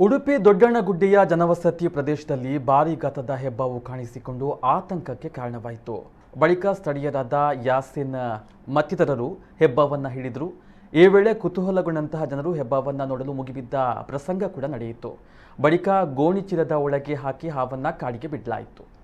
ಉಡುಪಿ ದೊಡ್ಡಣ್ಣಗುಡ್ಡೆಯ ಜನವಸತಿ ಪ್ರದೇಶದಲ್ಲಿ ಭಾರೀ ಗಾತ್ರದ ಹೆಬ್ಬಾವು ಕಾಣಿಸಿಕೊಂಡು ಆತಂಕಕ್ಕೆ ಕಾರಣವಾಯಿತು. ಬಳಿಕ ಸ್ಥಳೀಯರಾದ ಯಾಸಿನ್ ಮತ್ತಿತರರು ಹೆಬ್ಬಾವನ್ನ ಹಿಡಿದರು. ಈ ವೇಳೆ ಕುತೂಹಲಗೊಂಡಂತಹ ಜನರು ಹೆಬ್ಬಾವನ್ನ ನೋಡಲು ಮುಗಿಬಿದ್ದ ಪ್ರಸಂಗ ಕೂಡ ನಡೆಯಿತು. ಬಳಿಕ ಗೋಣಿಚೀಲದ ಒಳಗೆ ಹಾಕಿ ಹಾವನ್ನ ಕಾಡಿಗೆ ಬಿಡಲಾಯಿತು.